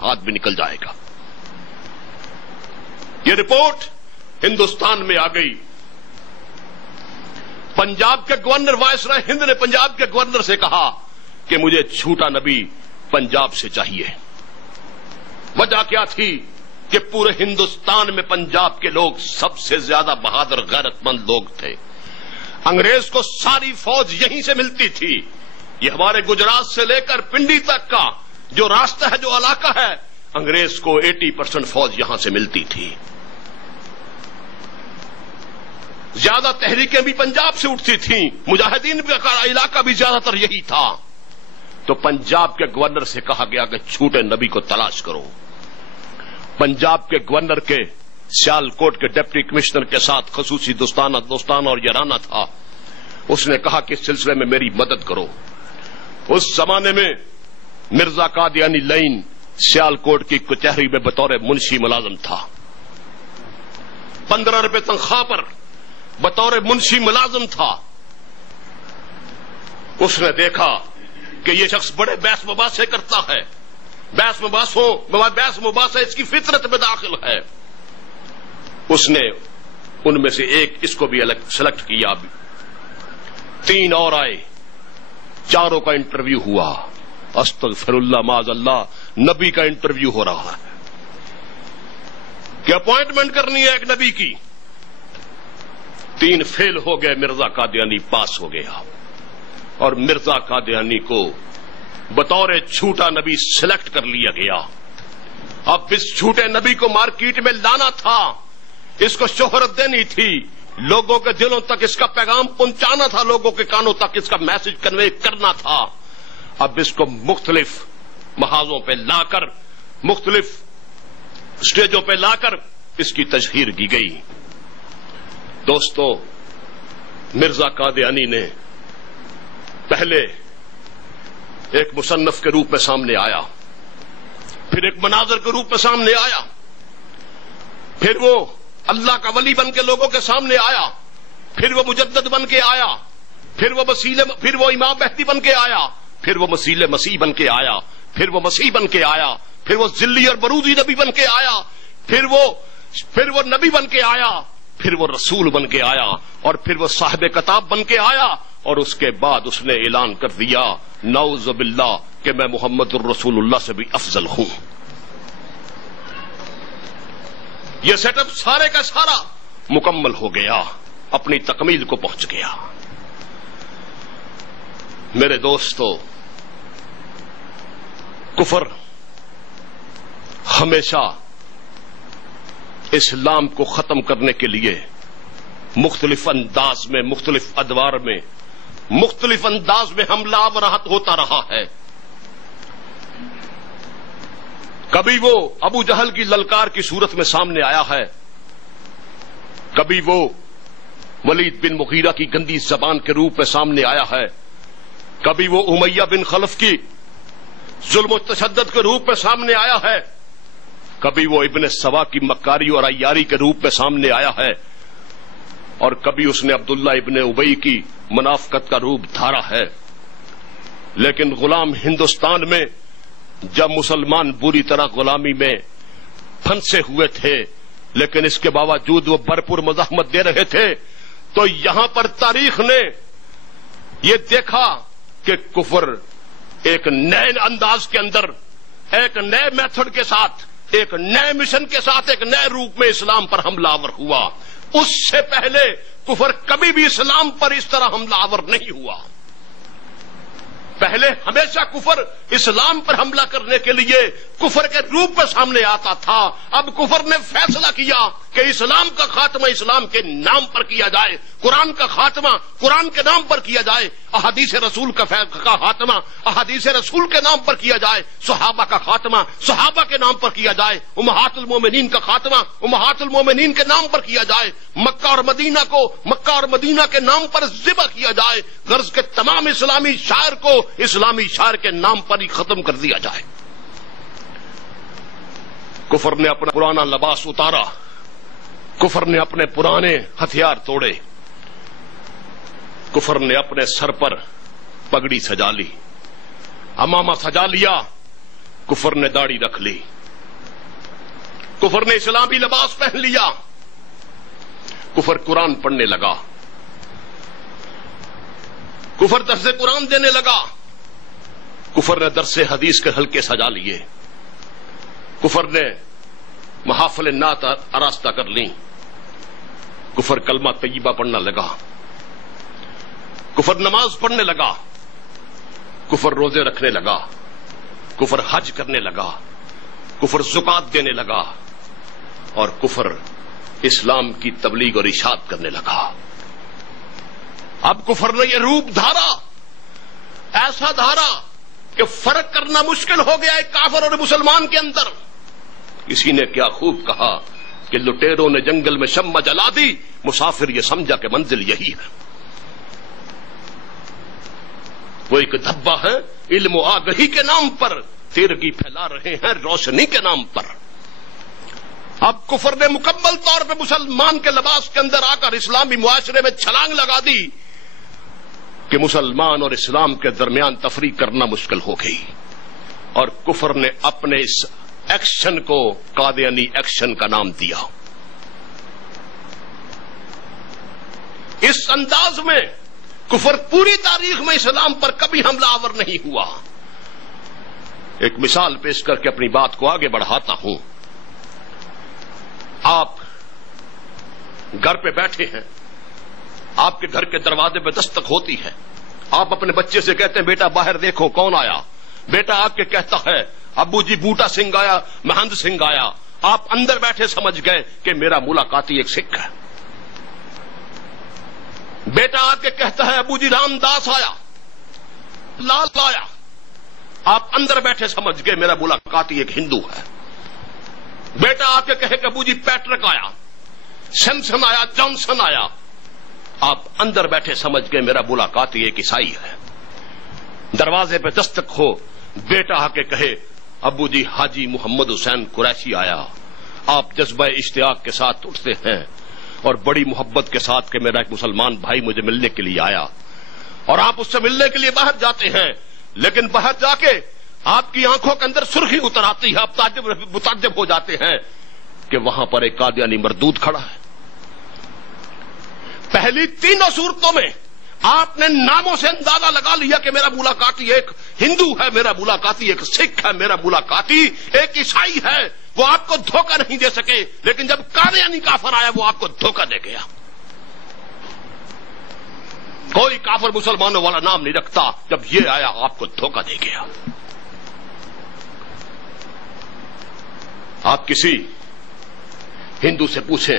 ہاتھ بھی نکل جائے گا۔ یہ رپورٹ ہندوستان میں آ گئی۔ پنجاب کے گورنر وائسرائے ہند نے پنجاب کے گورنر سے کہا کہ مجھے جھوٹا نبی پنجاب سے چاہیے۔ وجہ کیا تھی کہ پورے ہندوستان میں پنجاب کے لوگ سب سے زیادہ بہادر غیرت مند لوگ تھے۔ انگریز کو ساری فوج یہیں سے ملتی تھی۔ یہ ہمارے گجرات سے لے کر پنڈی تک کا جو راستہ ہے، جو علاقہ ہے، انگریز کو 80% فوج یہاں سے ملتی تھی۔ زیادہ تحریکیں بھی پنجاب سے اٹھتی تھیں، مجاہدین کا علاقہ بھی زیادہ تر یہی تھا۔ تو پنجاب کے گورنر سے کہا گیا کہ جھوٹے نبی کو تلاش کرو۔ پنجاب کے گورنر کے سیال کوٹ کے ڈپٹی کمشنر کے ساتھ خصوصی دوستانہ اور یارانہ تھا۔ اس نے کہا کہ اس سلسلے میں میری مدد کرو۔ اس زمانے میں مرزا قادیانی لائن سیال کوٹ کی کچہری میں بطور منشی ملازم تھا۔ 15 روپے تنخواہ پر بطور منشی ملازم تھا۔ اس نے دیکھا کہ یہ شخص بڑے بحث مباحثے کرتا ہے، بحث مباحثہ اس کی فطرت میں داخل ہے۔ اس نے ان میں سے ایک اس کو بھی الگ سلیکٹ کیا۔ 3 اور آئے، چاروں کا انٹرویو ہوا۔ استغفر اللہ معاذ اللہ، نبی کا انٹرویو ہو رہا ہے کہ اپوائنٹمنٹ کرنی ہے ایک نبی کی۔ 3 فیل ہو گئے، مرزا قادیانی پاس ہو گیا اور مرزا قادیانی کو بطور جھوٹا نبی سلیکٹ کر لیا گیا۔ اب اس جھوٹے نبی کو مارکیٹ میں لانا تھا، اس کو شہرت دینی تھی، لوگوں کے دلوں تک اس کا پیغام پہنچانا تھا، لوگوں کے کانوں تک اس کا میسج کنوے کرنا تھا۔ اب اس کو مختلف محاذوں پہ لا کر، مختلف سٹیجوں پہ لا کر اس کی تشہیر کی گئی۔ دوستو، مرزا قادیانی نے پہلے ایک مصنف کے روپ میں سامنے آیا، پھر ایک مناظر کے روپ میں سامنے آیا، پھر وہ اللہ کا ولی بن کے لوگوں کے سامنے آیا، پھر وہ مجدد بن کے آیا، پھر وہ امام مہدی بن کے آیا، پھر وہ مسیح بن کے آیا، پھر وہ مسیح بن کے آیا، پھر وہ ذلی اور برودی نبی بن کے آیا، پھر وہ نبی بن کے آیا، پھر وہ رسول بن کے آیا، اور پھر وہ صاحب کتاب بن کے آیا، اور اس کے بعد اس نے اعلان کر دیا نعوذ باللہ کہ میں محمد الرسول اللہ سے بھی افضل ہوں۔ یہ سیٹ اپ سارے کا سارا مکمل ہو گیا، اپنی تکمیل کو پہنچ گیا۔ میرے دوستو، کفر ہمیشہ اسلام کو ختم کرنے کے لیے مختلف انداز میں، مختلف ادوار میں، مختلف انداز میں حملہ آور ہوتا رہا ہے۔ کبھی وہ ابو جہل کی للکار کی صورت میں سامنے آیا ہے، کبھی وہ ولید بن مغیرہ کی گندی زبان کے روپ میں سامنے آیا ہے، کبھی وہ امیہ بن خلف کی ظلم و تشدد کے روپ میں سامنے آیا ہے، کبھی وہ ابن سبا کی مکاری اور عیاری کے روپ میں سامنے آیا ہے، اور کبھی اس نے عبداللہ ابن ابی کی منافقت کا روپ دھارا ہے۔ لیکن غلام ہندوستان میں جب مسلمان بری طرح غلامی میں پھنسے ہوئے تھے، لیکن اس کے باوجود وہ بھرپور مزاحمت دے رہے تھے، تو یہاں پر تاریخ نے یہ دیکھا کہ کفر ایک نئے انداز کے اندر، ایک نئے میتھڈ کے ساتھ، ایک نئے مشن کے ساتھ، ایک نئے روپ میں اسلام پر حملہ آور ہوا۔ اس سے پہلے کفر کبھی بھی اسلام پر اس طرح حملہ آور نہیں ہوا۔ پہلے ہمیشہ کفر اسلام پر حملہ کرنے کے لیے کفر کے روپ میں سامنے آتا تھا۔ اب کفر نے فیصلہ کیا کہ اسلام کا خاتمہ اسلام کے نام پر کیا جائے، قرآن کا خاتمہ قرآن کے نام پر کیا جائے، احادیث رسول کا خاتمہ احادیث رسول کے نام پر کیا جائے، صحابہ کا خاتمہ صحابہ کے نام پر کیا جائے، امہات المومنین کا خاتمہ امہات المومنین کے نام پر کیا جائے، مکہ اور مدینہ کو مکہ اور مدینہ کے نام پر ذبح کیا جائے، غرض کے تمام اسلامی شاعر کو اسلامی شاعر کے نام پر ہی ختم کر دیا جائے۔ کفر نے اپنا پرانا لباس اتارا، کفر نے اپنے پرانے ہتھیار توڑے، کفر نے اپنے سر پر پگڑی سجا لی، امامہ سجا لیا، کفر نے داڑھی رکھ لی، کفر نے اسلامی لباس پہن لیا، کفر قرآن پڑھنے لگا، کفر درس قرآن دینے لگا، کفر نے درس حدیث کے حلقے سجا لیے، کفر نے محافل نعت آراستہ کر لی، کفر کلمہ طیبہ پڑھنا لگا، کفر نماز پڑھنے لگا، کفر روزے رکھنے لگا، کفر حج کرنے لگا، کفر زکات دینے لگا، اور کفر اسلام کی تبلیغ اور اشاعت کرنے لگا۔ اب کفر نے یہ روپ دھارا، ایسا دھارا کہ فرق کرنا مشکل ہو گیا ہے کافر اور مسلمان کے اندر۔ کسی نے کیا خوب کہا کہ لٹیروں نے جنگل میں شمع جلا دی، مسافر یہ سمجھا کہ منزل یہی ہے۔ وہ ایک دھبا ہے علم و آگہی کے نام پر، تیرگی پھیلا رہے ہیں روشنی کے نام پر۔ اب کفر نے مکمل طور پہ مسلمان کے لباس کے اندر آ کر اسلامی معاشرے میں چھلانگ لگا دی کہ مسلمان اور اسلام کے درمیان تفریق کرنا مشکل ہو گئی، اور کفر نے اپنے اس ایکشن کو قادیانی ایکشن کا نام دیا۔ اس انداز میں کفر پوری تاریخ میں اسلام پر کبھی حملہ آور نہیں ہوا۔ ایک مثال پیش کر کے اپنی بات کو آگے بڑھاتا ہوں۔ آپ گھر پہ بیٹھے ہیں، آپ کے گھر کے دروازے پہ دستک ہوتی ہے، آپ اپنے بچے سے کہتے ہیں بیٹا باہر دیکھو کون آیا، بیٹا آ کے کہتا ہے ابو جی بوٹا سنگھ آیا، مہند سنگھ آیا، آپ اندر بیٹھے سمجھ گئے کہ میرا ملاقاتی ایک سکھ ہے۔ بیٹا آ کے کہتا ہے ابو جی رام داس آیا، لال آیا، آپ اندر بیٹھے سمجھ گئے میرا ملاقاتی ایک ہندو ہے۔ بیٹا آ کے کہے کہ ابو جی پیٹرک آیا، سمسن آیا، جانسن آیا، آپ اندر بیٹھے سمجھ گئے میرا ملاقاتی ایک عیسائی ہے۔ دروازے پہ دستک ہو، بیٹا آ کے کہے ابو جی حاجی محمد حسین قریشی آیا، آپ جذبہ اشتیاق کے ساتھ اٹھتے ہیں اور بڑی محبت کے ساتھ کہ میرا ایک مسلمان بھائی مجھے ملنے کے لیے آیا، اور آپ اس سے ملنے کے لیے باہر جاتے ہیں، لیکن باہر جا کے آپ کی آنکھوں کے اندر سرخی اتر آتی ہے، آپ متعجب ہو جاتے ہیں کہ وہاں پر ایک قادیانی مردود کھڑا ہے۔ پہلی تینوں صورتوں میں آپ نے ناموں سے اندازہ لگا لیا کہ میرا ملاقاتی ایک ہندو ہے، میرا ملاقاتی ایک سکھ ہے، میرا ملاقاتی ایک عیسائی ہے۔ وہ آپ کو دھوکہ نہیں دے سکے، لیکن جب قادیانی کافر آیا وہ آپ کو دھوکہ دے گیا۔ کوئی کافر مسلمانوں والا نام نہیں رکھتا، جب یہ آیا آپ کو دھوکہ دے گیا۔ آپ کسی ہندو سے پوچھیں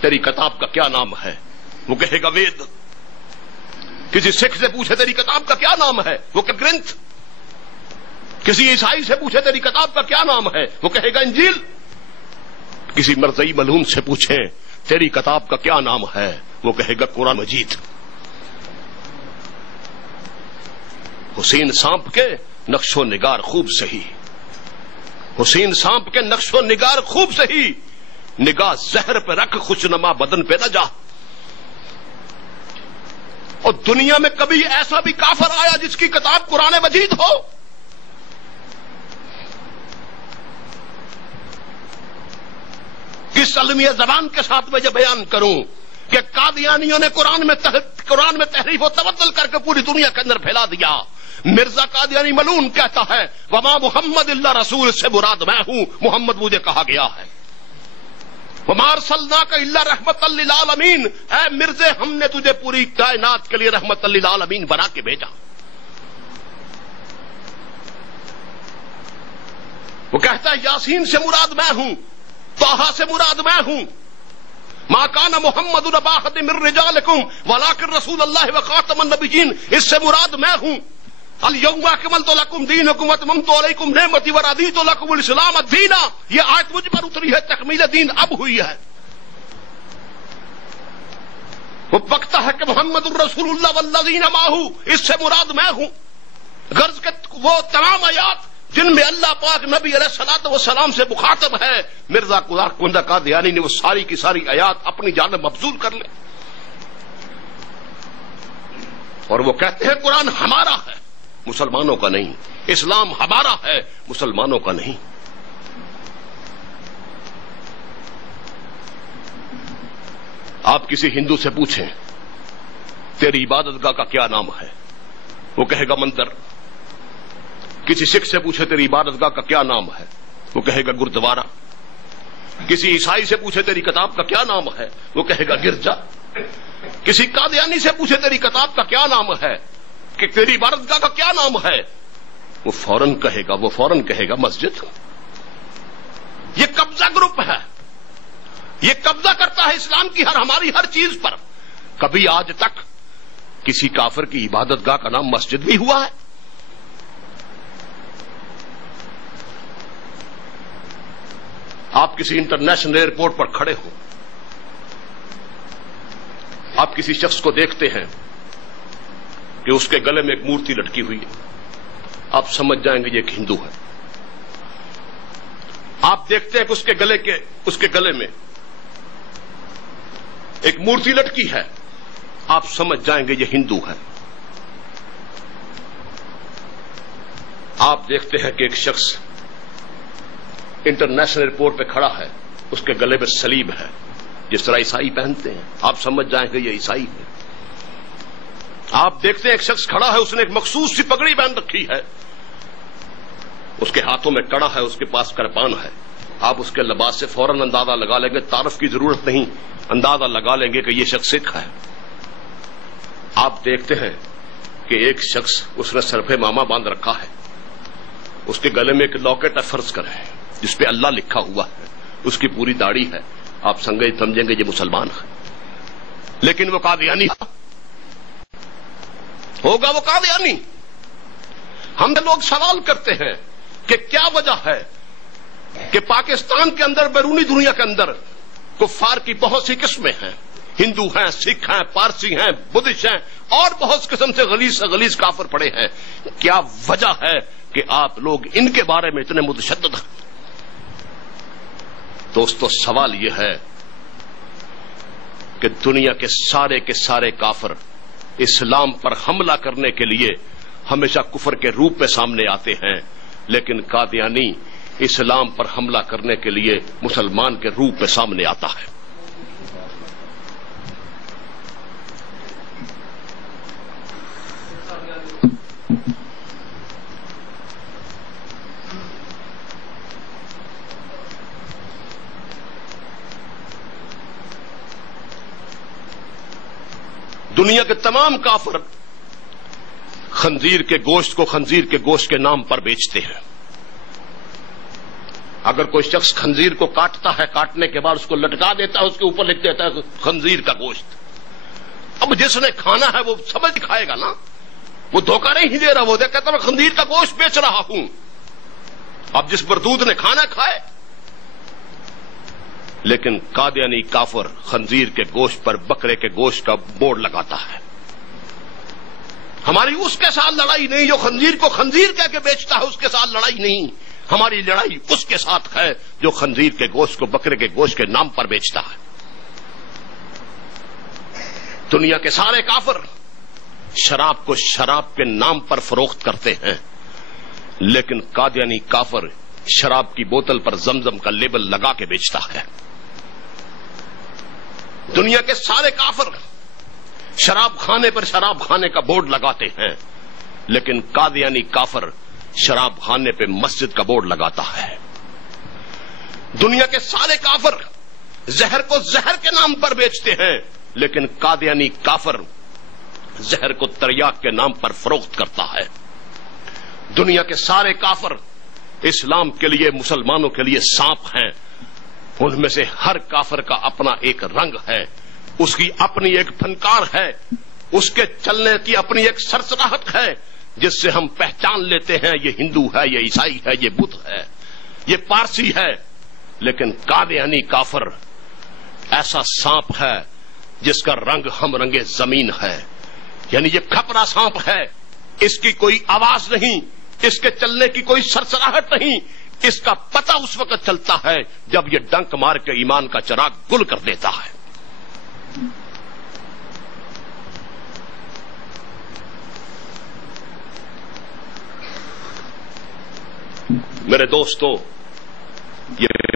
تیری کتاب کا کیا نام ہے، وہ کہے گا وید۔ کسی سکھ سے پوچھے تیری کتاب کا کیا نام ہے، وہ کہ گرنتھ۔ کسی عیسائی سے پوچھے تیری کتاب کا کیا نام ہے، وہ کہے گا انجیل۔ کسی مرزئی ملعون سے پوچھیں تیری کتاب کا کیا نام ہے، وہ کہے گا قرآن مجید۔ حسین سانپ کے نقش و نگار خوب سہی، حسین سانپ کے نقش و نگار خوب سہی، نگاہ زہر پہ رکھ خوشنما بدن پہ نہ جا۔ اور دنیا میں کبھی ایسا بھی کافر آیا جس کی کتاب قرآن مجید ہو؟ کس علمی زبان کے ساتھ میں یہ بیان کروں کہ قادیانیوں نے قرآن میں تحریف و تبدل کر کے پوری دنیا کے اندر پھیلا دیا۔ مرزا قادیانی ملعون کہتا ہے وما محمد اللہ رسول، سے مراد میں ہوں، محمد مجھے کہا گیا ہے۔ وما ارسلناک الا رحمۃ للعالمین، اے مرزے ہم نے تجھے پوری کائنات کے لیے رحمت للعالمین بنا کے بھیجا۔ وہ کہتا ہے یاسین سے مراد میں ہوں، طٰہٰ سے مراد میں ہوں، ما کان محمد ابا احد من رجالکم ولکن رسول اللہ وخاتم النبیین، اس سے مراد میں ہوں۔ الیوم اکملت لکم دینکم واتممت علیکم نعمتی ورضیت لکم الاسلام دینا، یہ آیت مجھ پر اتری ہے، تکمیل دین اب ہوئی ہے۔ وہ بکتا ہے کہ محمد الرسول اللہ والذین معہ، اس سے مراد میں ہوں۔ غرض کہ وہ تمام آیات جن میں اللہ پاک نبی علیہ الصلوۃ والسلام سے مخاطب ہے، مرزا کنڈہ قادیانی نے وہ ساری کی ساری آیات اپنی جانب مبذول کر لے، اور وہ کہتے ہیں قرآن ہمارا ہے۔ مسلمانوں کا نہیں. اسلام ہمارا ہے، مسلمانوں کا نہیں. آپ کسی ہندو سے پوچھیں تیری عبادت گاہ کا کیا نام ہے، وہ کہے گا مندر. کسی سکھ سے پوچھے تیری عبادت گاہ کا کیا نام ہے، وہ کہے گا گردوارا. کسی عیسائی سے پوچھے تیری کتاب کا کیا نام ہے، وہ کہے گا گرجا. کسی قادیانی سے پوچھے تیری کتاب کا کیا نام ہے، کہ تیری عبادت گاہ کا کیا نام ہے، وہ فوراً کہے گا مسجد. یہ قبضہ گروپ ہے، یہ قبضہ کرتا ہے اسلام کی ہماری ہر چیز پر. کبھی آج تک کسی کافر کی عبادت گاہ کا نام مسجد بھی ہوا ہے؟ آپ کسی انٹرنیشنل ایئرپورٹ پر کھڑے ہوں، آپ کسی شخص کو دیکھتے ہیں کہ اس کے گلے میں ایک مورتی لٹکی ہوئی ہے، آپ سمجھ جائیں گے یہ ایک ہندو ہے. آپ دیکھتے ہیں کہ اس کے گلے میں ایک مورتی لٹکی ہے، آپ سمجھ جائیں گے یہ ہندو ہے. آپ دیکھتے ہیں کہ ایک شخص انٹرنیشنل ایئرپورٹ پہ کھڑا ہے، اس کے گلے میں صلیب ہے جس طرح عیسائی پہنتے ہیں، آپ سمجھ جائیں گے یہ عیسائی ہے. آپ دیکھتے ہیں ایک شخص کھڑا ہے، اس نے ایک مخصوص سی پگڑی پہن رکھی ہے، اس کے ہاتھوں میں کڑا ہے، اس کے پاس کرپان ہے. آپ اس کے لباس سے فوراً اندازہ لگا لیں گے، تعارف کی ضرورت نہیں، اندازہ لگا لیں گے کہ یہ شخص سکھ ہے. آپ دیکھتے ہیں کہ ایک شخص اس نے سر پہ ماما باندھ رکھا ہے، اس کے گلے میں ایک لاکٹ ہے فرض کریں جس پہ اللہ لکھا ہوا ہے، اس کی پوری داڑھی ہے، آپ سمجھیں گے یہ مسلمان ہے. لیکن وہ قادیانی ہوگا، وہ قادیانی. ہم لوگ سوال کرتے ہیں کہ کیا وجہ ہے کہ پاکستان کے اندر، بیرونی دنیا کے اندر کفار کی بہت سی قسمیں ہیں، ہندو ہیں، سکھ ہیں، پارسی ہیں، بدھسٹ ہیں، اور بہت قسم سے غلیظ سے غلیظ کافر پڑے ہیں. کیا وجہ ہے کہ آپ لوگ ان کے بارے میں اتنے متشدد ہیں؟ دوستو، سوال یہ ہے کہ دنیا کے سارے کافر اسلام پر حملہ کرنے کے لیے ہمیشہ کفر کے روپ میں سامنے آتے ہیں، لیکن قادیانی اسلام پر حملہ کرنے کے لیے مسلمان کے روپ میں سامنے آتا ہے. دنیا کے تمام کافر خنزیر کے گوشت کو خنزیر کے گوشت کے نام پر بیچتے ہیں. اگر کوئی شخص خنزیر کو کاٹتا ہے، کاٹنے کے بعد اس کو لٹکا دیتا ہے، اس کے اوپر لکھ دیتا ہے خنزیر کا گوشت. اب جس نے کھانا ہے وہ سمجھ کھائے گا نا، وہ دھوکہ نہیں دے رہا، وہ کہتا ہے میں خنزیر کا گوشت بیچ رہا ہوں. اب جس مردود نے کھانا کھائے. لیکن قادیانی کافر خنزیر کے گوشت پر بکرے کے گوشت کا بورڈ لگاتا ہے. ہماری اس کے ساتھ لڑائی نہیں جو خنزیر کو خنزیر کہہ کے بیچتا ہے، اس کے ساتھ لڑائی نہیں. ہماری لڑائی اس کے ساتھ ہے جو خنزیر کے گوشت کو بکرے کے گوشت کے نام پر بیچتا ہے. دنیا کے سارے کافر شراب کو شراب کے نام پر فروخت کرتے ہیں، لیکن قادیانی کافر شراب کی بوتل پر زمزم کا لیبل لگا کے بیچتا ہے. دنیا کے سارے کافر شراب خانے پر شراب خانے کا بورڈ لگاتے ہیں، لیکن قادیانی کافر شراب خانے پہ مسجد کا بورڈ لگاتا ہے. دنیا کے سارے کافر زہر کو زہر کے نام پر بیچتے ہیں، لیکن قادیانی کافر زہر کو تریاق کے نام پر فروخت کرتا ہے. دنیا کے سارے کافر اسلام کے لیے، مسلمانوں کے لیے سانپ ہیں. ان میں سے ہر کافر کا اپنا ایک رنگ ہے، اس کی اپنی ایک فنکار ہے، اس کے چلنے کی اپنی ایک سرسراہٹ ہے جس سے ہم پہچان لیتے ہیں یہ ہندو ہے، یہ عیسائی ہے، یہ بدھ ہے، یہ پارسی ہے. لیکن قادیانی کافر ایسا سانپ ہے جس کا رنگ ہم رنگ زمین ہے، یعنی یہ کھپرا سانپ ہے، اس کی کوئی آواز نہیں، اس کے چلنے کی کوئی سرسراہٹ نہیں. اس کا پتہ اس وقت چلتا ہے جب یہ ڈنک مار کے ایمان کا چراغ گل کر دیتا ہے. میرے دوستو، یہ